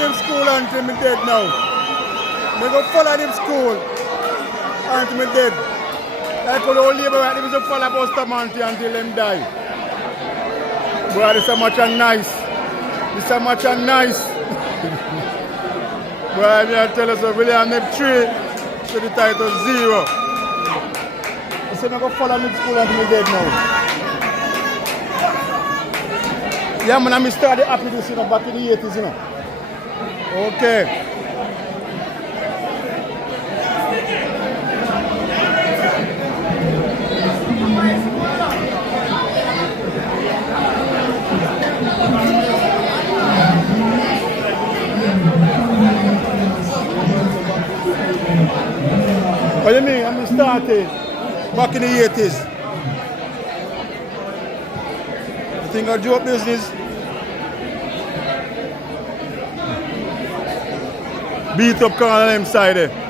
them school until me dead now. Me go follow them school until me dead. Like all the labor right, them follow Busta until them die. Boy, this is much and nice. This is much and nice. Boy, I tell us, William Knibb 3 to the title 0. I said, I'm going to follow Knibb school until me dead now. Yeah, man, I started happy this, back in the 80s, Okay. What do you mean? I started back in the 80s. You think I joke business? Beat up corner on them side there.